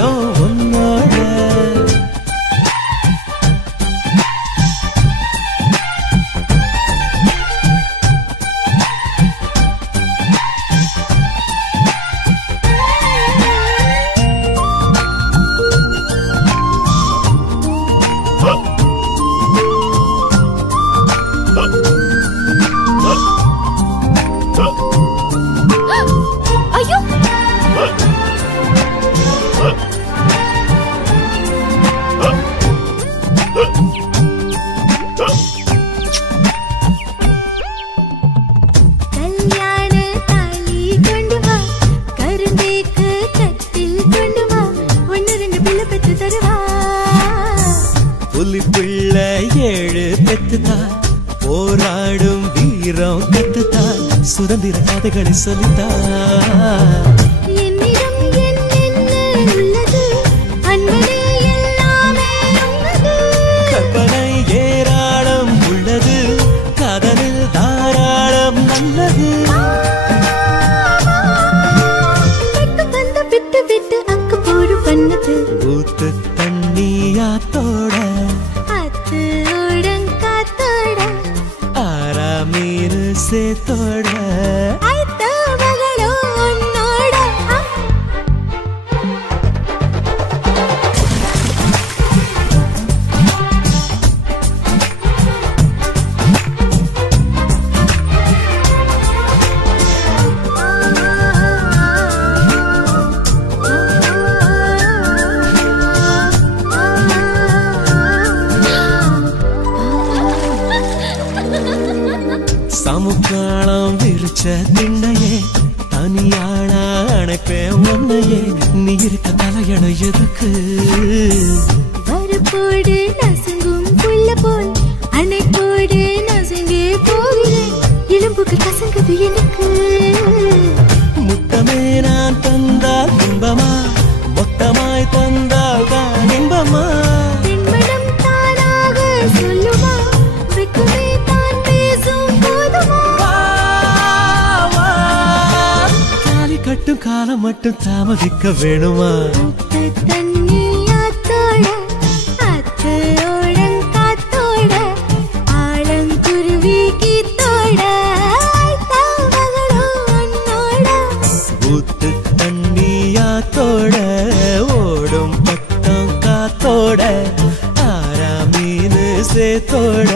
நாடும் உன்னோட. புலிப்பிள்ளை 7 பெத்துதான், போராடும் வீரம் கத்துதான், சுதந்திர கதைகளை சொல்லித்தான். கற்பனை ஏராளம் உள்ளது, காதலில் தாராளம் நல்லது. ஊத்து தண்ணியாத்தோட ஆறாமீரு சேத்தோட சமுக்காலம் விரிச்ச திண்ணையே, தனியான அணைப்பேன் உன்னையே, நீ இருக்க தலையண எதுக்கு? வரப்போடு நசுங்கும் புள்ள போல் அணைப்போடு நசுங்கே போகிறேன், எலும்புக்கு கசங்குது எனக்கு. முத்தமே நான் தந்தால் இன்பமா, மொத்தமாய் தந்தால் தான் இன்பமா? பெண்மனம் தானாக சொல்லுமா, வெக்குமே தான் பேசும் போதுமா? தாலி கட்டும் காலம் மட்டும் தாமதிக்க வேணுமா? தண்ணியாத்தோட அத்து ஓடங்காத்தோட ஆழங்குருவி கீத்தோட ஊத்து தண்ணியாத்தோட ஓடும் பட்டம் காத்தோட ஆறாமீனு சேத்தோட